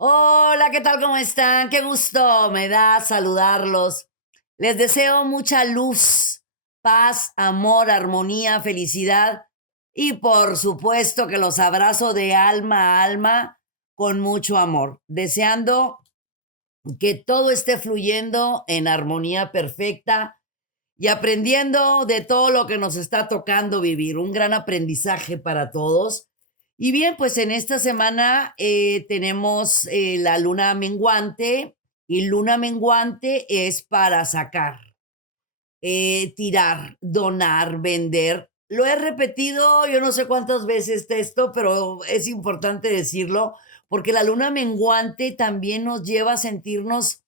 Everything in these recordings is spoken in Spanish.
Hola, ¿qué tal? ¿Cómo están? Qué gusto me da saludarlos. Les deseo mucha luz, paz, amor, armonía, felicidad y por supuesto que los abrazo de alma a alma con mucho amor, deseando que todo esté fluyendo en armonía perfecta y aprendiendo de todo lo que nos está tocando vivir, un gran aprendizaje para todos. Y bien, pues en esta semana tenemos la luna menguante y luna menguante es para sacar, tirar, donar, vender. Lo he repetido yo no sé cuántas veces esto, pero es importante decirlo porque la luna menguante también nos lleva a sentirnos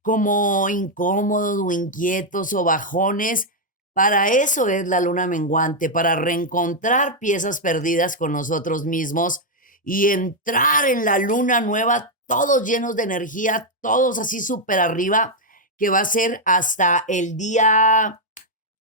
como incómodos o inquietos o bajones. Para eso es la luna menguante, para reencontrar piezas perdidas con nosotros mismos y entrar en la luna nueva, todos llenos de energía, todos así súper arriba, que va a ser hasta el día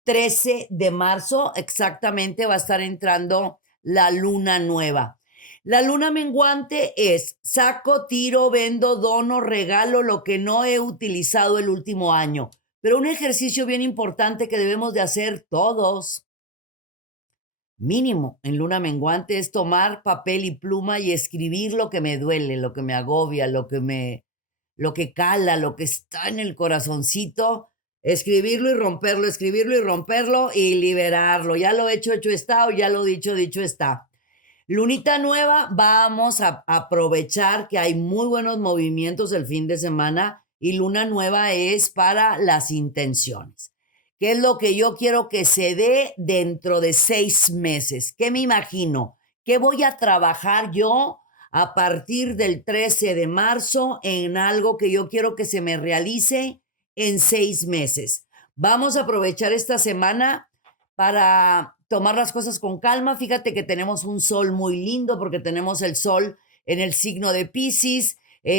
13 de marzo, exactamente, va a estar entrando la luna nueva. La luna menguante es saco, tiro, vendo, dono, regalo lo que no he utilizado el último año. Pero un ejercicio bien importante que debemos de hacer todos, mínimo en luna menguante, es tomar papel y pluma y escribir lo que me duele, lo que me agobia, lo que cala, lo que está en el corazoncito, escribirlo y romperlo y liberarlo. Ya lo hecho está, o ya lo dicho está. Lunita nueva, vamos a aprovechar que hay muy buenos movimientos el fin de semana y luna nueva es para las intenciones. ¿Qué es lo que yo quiero que se dé dentro de 6 meses? ¿Qué me imagino? ¿Qué voy a trabajar yo a partir del 13 de marzo en algo que yo quiero que se me realice en 6 meses? Vamos a aprovechar esta semana para tomar las cosas con calma. Fíjate que tenemos un sol muy lindo porque tenemos el sol en el signo de Piscis.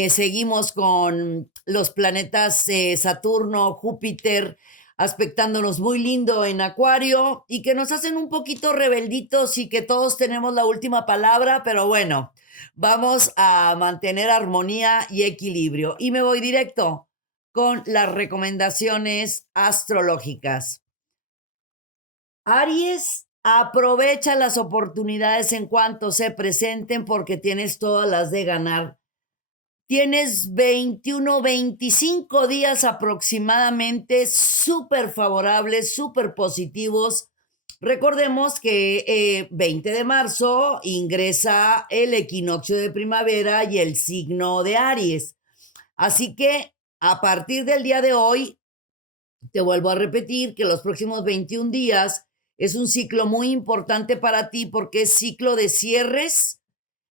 Seguimos con los planetas Saturno, Júpiter, aspectándonos muy lindo en Acuario y que nos hacen un poquito rebelditos y que todos tenemos la última palabra, pero bueno, vamos a mantener armonía y equilibrio. Y me voy directo con las recomendaciones astrológicas. Aries, aprovecha las oportunidades en cuanto se presenten porque tienes todas las de ganar. Tienes 21, 25 días aproximadamente súper favorables, súper positivos. Recordemos que 20 de marzo ingresa el equinoccio de primavera y el signo de Aries. Así que a partir del día de hoy, te vuelvo a repetir que los próximos 21 días es un ciclo muy importante para ti porque es ciclo de cierres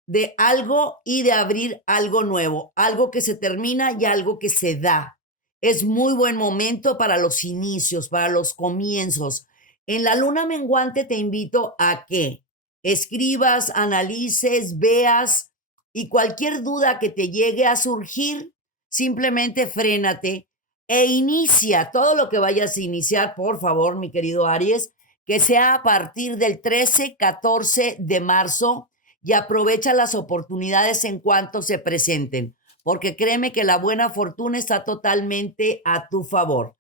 de algo y de abrir algo nuevo, algo que se termina y algo que se da. Es muy buen momento para los inicios, para los comienzos. En la luna menguante te invito a que escribas, analices, veas y cualquier duda que te llegue a surgir, simplemente frénate e inicia todo lo que vayas a iniciar, por favor, mi querido Aries, que sea a partir del 13, 14 de marzo y aprovecha las oportunidades en cuanto se presenten, porque créeme que la buena fortuna está totalmente a tu favor.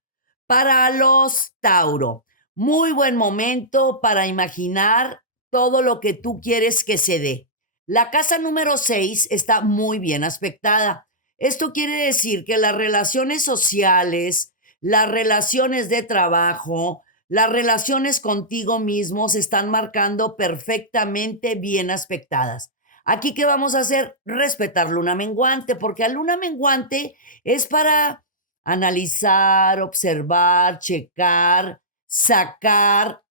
Para los Tauro, muy buen momento para imaginar todo lo que tú quieres que se dé. La casa número 6 está muy bien aspectada. Esto quiere decir que las relaciones sociales, las relaciones de trabajo, las relaciones contigo mismo se están marcando perfectamente bien aspectadas. Aquí, ¿qué vamos a hacer? Respetar luna menguante, porque a luna menguante es para analizar, observar, checar, sacar.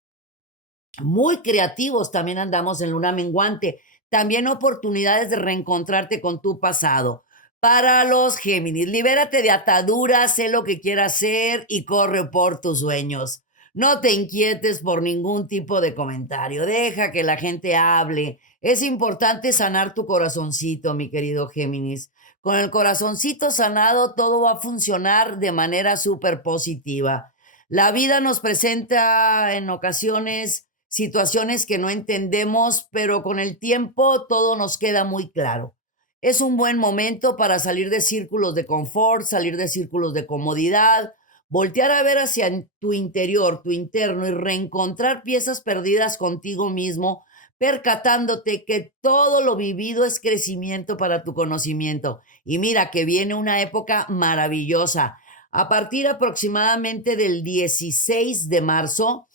Muy creativos también andamos en luna menguante. También oportunidades de reencontrarte con tu pasado. Para los Géminis, libérate de ataduras, sé lo que quieras hacer y corre por tus sueños. No te inquietes por ningún tipo de comentario. Deja que la gente hable. Es importante sanar tu corazoncito, mi querido Géminis. Con el corazoncito sanado, todo va a funcionar de manera súper positiva. La vida nos presenta en ocasiones situaciones que no entendemos, pero con el tiempo todo nos queda muy claro. Es un buen momento para salir de círculos de confort, salir de círculos de comodidad, voltear a ver hacia tu interior, tu interno y reencontrar piezas perdidas contigo mismo, percatándote que todo lo vivido es crecimiento para tu conocimiento. Y mira que viene una época maravillosa. A partir aproximadamente del 16 de marzo,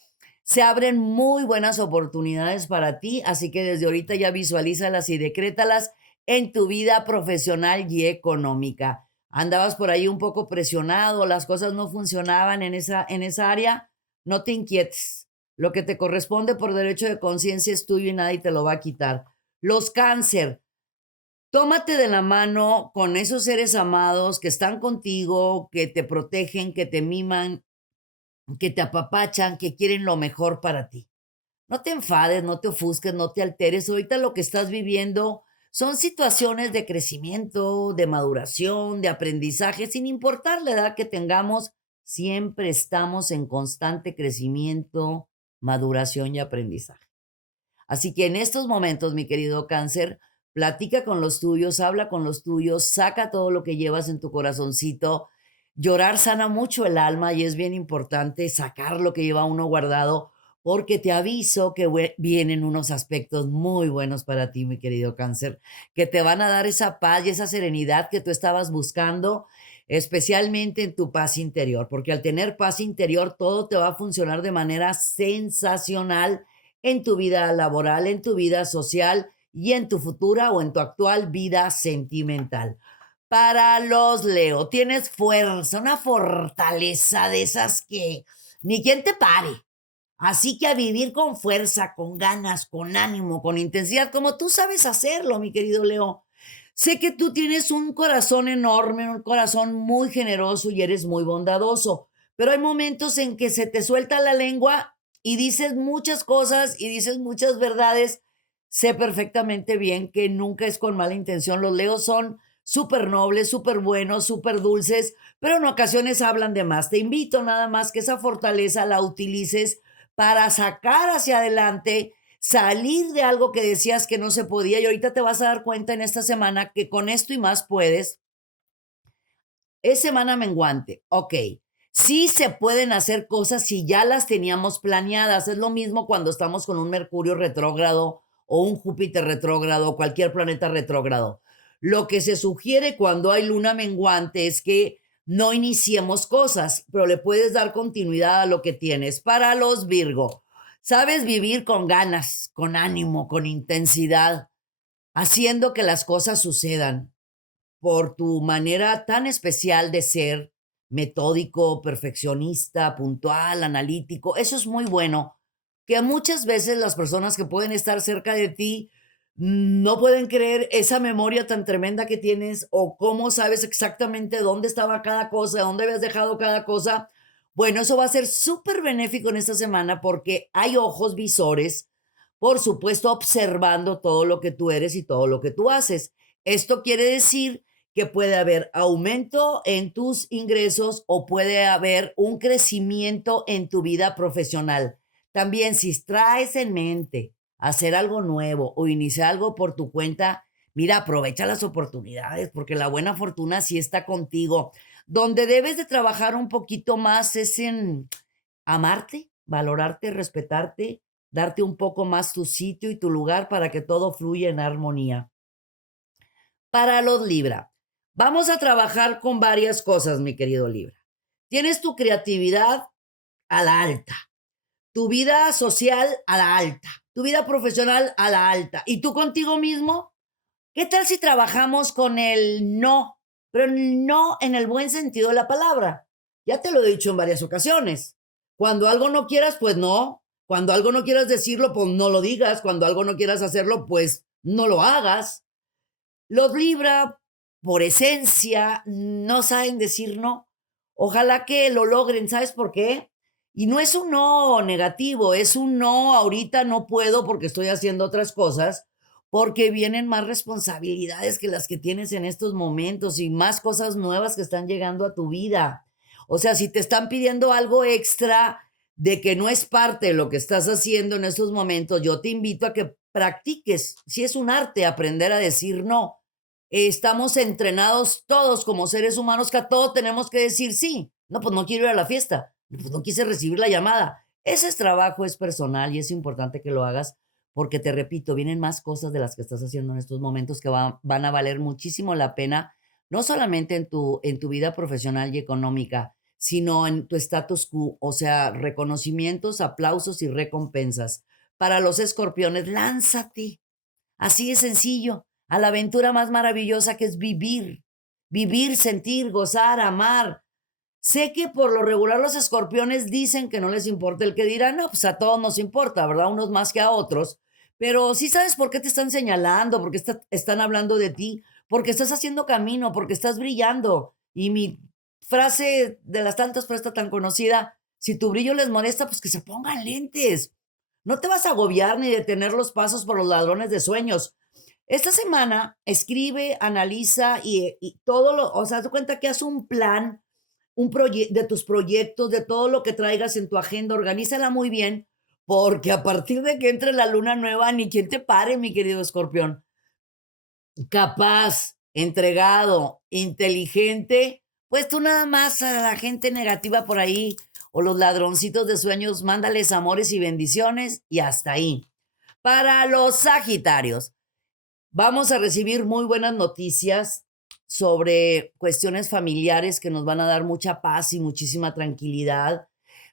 se abren muy buenas oportunidades para ti, así que desde ahorita ya visualízalas y decrétalas en tu vida profesional y económica. Andabas por ahí un poco presionado, las cosas no funcionaban en esa área, no te inquietes. Lo que te corresponde por derecho de conciencia es tuyo y nadie te lo va a quitar. Los cáncer, tómate de la mano con esos seres amados que están contigo, que te protegen, que te miman, que te apapachan, que quieren lo mejor para ti. No te enfades, no te ofusques, no te alteres. Ahorita lo que estás viviendo son situaciones de crecimiento, de maduración, de aprendizaje, sin importar la edad que tengamos, siempre estamos en constante crecimiento, maduración y aprendizaje. Así que en estos momentos, mi querido cáncer, platica con los tuyos, habla con los tuyos, saca todo lo que llevas en tu corazoncito. Llorar sana mucho el alma y es bien importante sacar lo que lleva uno guardado, porque te aviso que vienen unos aspectos muy buenos para ti, mi querido cáncer, que te van a dar esa paz y esa serenidad que tú estabas buscando, especialmente en tu paz interior, porque al tener paz interior todo te va a funcionar de manera sensacional en tu vida laboral, en tu vida social y en tu futura o en tu actual vida sentimental. Para los Leo, tienes fuerza, una fortaleza de esas que ni quien te pare. Así que a vivir con fuerza, con ganas, con ánimo, con intensidad, como tú sabes hacerlo, mi querido Leo. Sé que tú tienes un corazón enorme, un corazón muy generoso y eres muy bondadoso, pero hay momentos en que se te suelta la lengua y dices muchas cosas y dices muchas verdades. Sé perfectamente bien que nunca es con mala intención. Los Leos son súper nobles, súper buenos, súper dulces, pero en ocasiones hablan de más. Te invito nada más que esa fortaleza la utilices para sacar hacia adelante, salir de algo que decías que no se podía y ahorita te vas a dar cuenta en esta semana que con esto y más puedes. Es semana menguante, ok. Sí se pueden hacer cosas si ya las teníamos planeadas. Es lo mismo cuando estamos con un Mercurio retrógrado o un Júpiter retrógrado o cualquier planeta retrógrado. Lo que se sugiere cuando hay luna menguante es que no iniciemos cosas, pero le puedes dar continuidad a lo que tienes. Para los Virgo, sabes vivir con ganas, con ánimo, con intensidad, haciendo que las cosas sucedan por tu manera tan especial de ser, metódico, perfeccionista, puntual, analítico. Eso es muy bueno, que muchas veces las personas que pueden estar cerca de ti no pueden creer esa memoria tan tremenda que tienes o cómo sabes exactamente dónde estaba cada cosa, dónde habías dejado cada cosa. Bueno, eso va a ser súper benéfico en esta semana porque hay ojos visores, por supuesto, observando todo lo que tú eres y todo lo que tú haces. Esto quiere decir que puede haber aumento en tus ingresos o puede haber un crecimiento en tu vida profesional. También si traes en mente hacer algo nuevo o iniciar algo por tu cuenta, mira, aprovecha las oportunidades porque la buena fortuna sí está contigo. Donde debes de trabajar un poquito más es en amarte, valorarte, respetarte, darte un poco más tu sitio y tu lugar para que todo fluya en armonía. Para los Libra, vamos a trabajar con varias cosas, mi querido Libra. Tienes tu creatividad a la alta, tu vida social a la alta, tu vida profesional a la alta. ¿Y tú contigo mismo? ¿Qué tal si trabajamos con el no? Pero el no en el buen sentido de la palabra. Ya te lo he dicho en varias ocasiones. Cuando algo no quieras, pues no. Cuando algo no quieras decirlo, pues no lo digas. Cuando algo no quieras hacerlo, pues no lo hagas. Los Libra, por esencia, no saben decir no. Ojalá que lo logren, ¿sabes por qué? Y no es un no negativo, es un no, ahorita no puedo porque estoy haciendo otras cosas, porque vienen más responsabilidades que las que tienes en estos momentos y más cosas nuevas que están llegando a tu vida. O sea, si te están pidiendo algo extra de que no es parte de lo que estás haciendo en estos momentos, yo te invito a que practiques. Si es un arte aprender a decir no, estamos entrenados todos como seres humanos que a todo tenemos que decir sí. No, pues no quiero ir a la fiesta. No, pues no quise recibir la llamada. Ese es trabajo, es personal y es importante que lo hagas porque te repito, vienen más cosas de las que estás haciendo en estos momentos que van a valer muchísimo la pena, no solamente en tu vida profesional y económica, sino en tu status quo, o sea, reconocimientos, aplausos y recompensas. Para los escorpiones, lánzate. Así de sencillo, a la aventura más maravillosa que es vivir. Vivir, sentir, gozar, amar. Sé que por lo regular los escorpiones dicen que no les importa el que dirán, no, pues a todos nos importa, ¿verdad? Unos más que a otros, pero sí sabes por qué te están señalando, porque están hablando de ti, porque estás haciendo camino, porque estás brillando. Y mi frase de las tantas, pero esta tan conocida, si tu brillo les molesta, pues que se pongan lentes. No te vas a agobiar ni detener los pasos por los ladrones de sueños. Esta semana escribe, analiza y todo lo, o sea, haz de cuenta que haz un plan de tus proyectos, de todo lo que traigas en tu agenda, organízala muy bien, porque a partir de que entre la luna nueva, ni quien te pare, mi querido escorpión. Capaz, entregado, inteligente, pues tú nada más a la gente negativa por ahí o los ladroncitos de sueños, mándales amores y bendiciones y hasta ahí. Para los Sagitarios, vamos a recibir muy buenas noticias sobre cuestiones familiares que nos van a dar mucha paz y muchísima tranquilidad.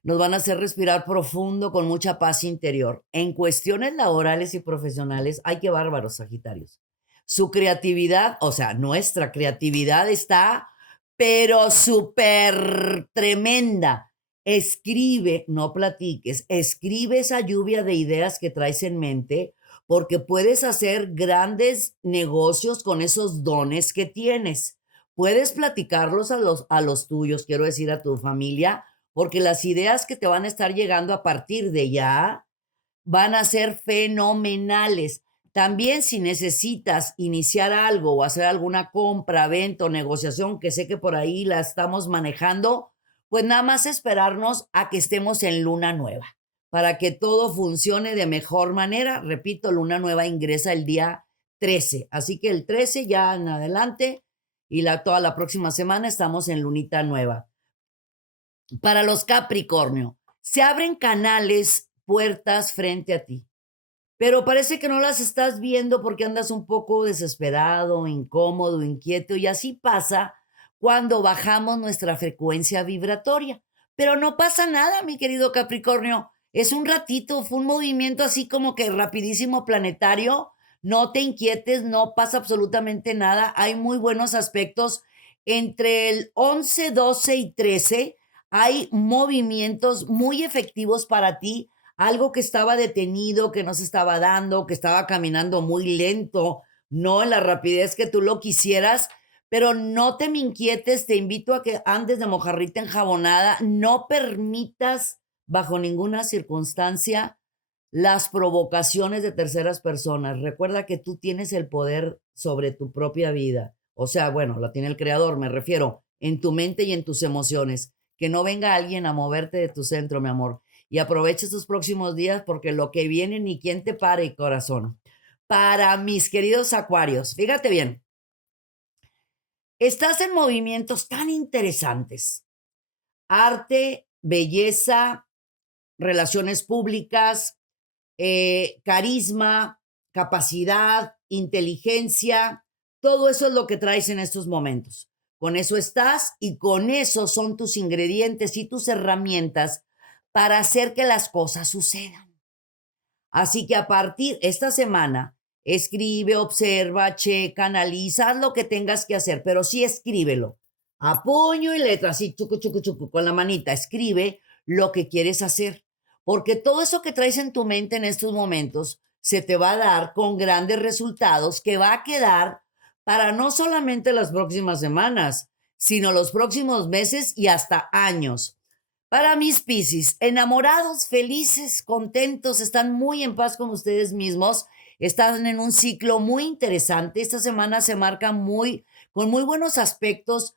Nos van a hacer respirar profundo con mucha paz interior. En cuestiones laborales y profesionales, hay que bárbaros, Sagitarios. Su creatividad, o sea, nuestra creatividad está, pero súper tremenda. Escribe, no platiques, escribe esa lluvia de ideas que traes en mente porque puedes hacer grandes negocios con esos dones que tienes. Puedes platicarlos a los tuyos, quiero decir, a tu familia, porque las ideas que te van a estar llegando a partir de ya van a ser fenomenales. También si necesitas iniciar algo o hacer alguna compra, venta o negociación, que sé que por ahí la estamos manejando, pues nada más esperarnos a que estemos en luna nueva para que todo funcione de mejor manera. Repito, luna nueva ingresa el día 13, así que el 13 ya en adelante y toda la próxima semana estamos en lunita nueva. Para los Capricornio, se abren canales, puertas frente a ti, pero parece que no las estás viendo porque andas un poco desesperado, incómodo, inquieto, y así pasa cuando bajamos nuestra frecuencia vibratoria. Pero no pasa nada, mi querido Capricornio. Es un ratito, fue un movimiento así como que rapidísimo planetario. No te inquietes, no pasa absolutamente nada. Hay muy buenos aspectos. Entre el 11, 12 y 13 hay movimientos muy efectivos para ti, algo que estaba detenido, que no se estaba dando, que estaba caminando muy lento, no en la rapidez que tú lo quisieras, pero no te me inquietes, te invito a que andes de mojarrita enjabonada, no permitas bajo ninguna circunstancia las provocaciones de terceras personas. Recuerda que tú tienes el poder sobre tu propia vida. O sea, bueno, la tiene el creador, me refiero, en tu mente y en tus emociones. Que no venga alguien a moverte de tu centro, mi amor. Y aprovecha estos próximos días porque lo que viene ni quien te pare, corazón. Para mis queridos acuarios, fíjate bien, estás en movimientos tan interesantes. Arte, belleza, relaciones públicas, carisma, capacidad, inteligencia, todo eso es lo que traes en estos momentos. Con eso estás y con eso son tus ingredientes y tus herramientas para hacer que las cosas sucedan. Así que a partir esta semana, escribe, observa, checa, analiza, haz lo que tengas que hacer, pero sí escríbelo. A puño y letra, así, chucu, chucu, chucu, con la manita, escribe lo que quieres hacer. Porque todo eso que traes en tu mente en estos momentos se te va a dar con grandes resultados que va a quedar para no solamente las próximas semanas, sino los próximos meses y hasta años. Para mis Piscis, enamorados, felices, contentos, están muy en paz con ustedes mismos, están en un ciclo muy interesante. Esta semana se marca con muy buenos aspectos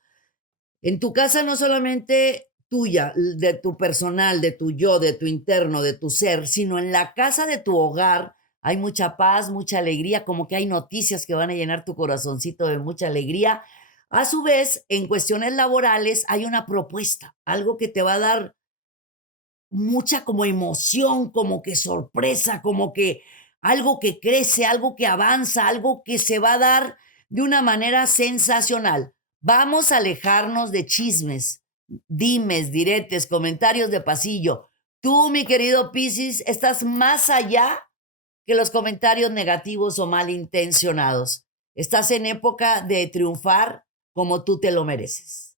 en tu casa, no solamente tuya, de tu personal, de tu yo, de tu interno, de tu ser, sino en la casa de tu hogar. hay mucha paz, mucha alegría, como que hay noticias que van a llenar tu corazoncito de mucha alegría. A su vez, en cuestiones laborales hay una propuesta, algo que te va a dar mucha como emoción, como que sorpresa, como que algo que crece, algo que avanza, algo que se va a dar de una manera sensacional. Vamos a alejarnos de chismes, dimes, diretes, comentarios de pasillo. Tú, mi querido Piscis, estás más allá que los comentarios negativos o malintencionados. Estás en época de triunfar como tú te lo mereces.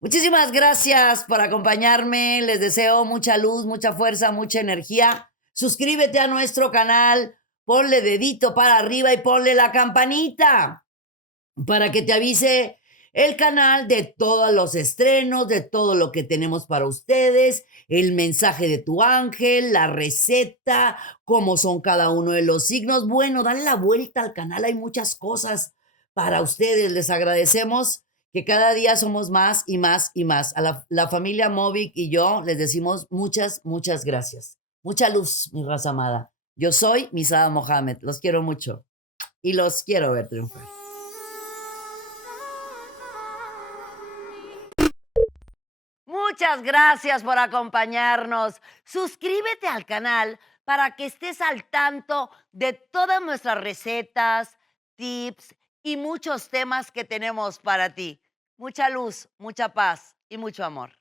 Muchísimas gracias por acompañarme. Les deseo mucha luz, mucha fuerza, mucha energía. Suscríbete a nuestro canal, ponle dedito para arriba y ponle la campanita para que te avise el canal de todos los estrenos, de todo lo que tenemos para ustedes, el mensaje de tu ángel, la receta, cómo son cada uno de los signos. Bueno, dale la vuelta al canal, hay muchas cosas para ustedes. Les agradecemos que cada día somos más y más y más. A la familia Movic y yo les decimos muchas, muchas gracias. Mucha luz, mi raza amada. Yo soy Misada Mohamed. Los quiero mucho y los quiero ver triunfar. Muchas gracias por acompañarnos. Suscríbete al canal para que estés al tanto de todas nuestras recetas, tips y muchos temas que tenemos para ti. Mucha luz, mucha paz y mucho amor.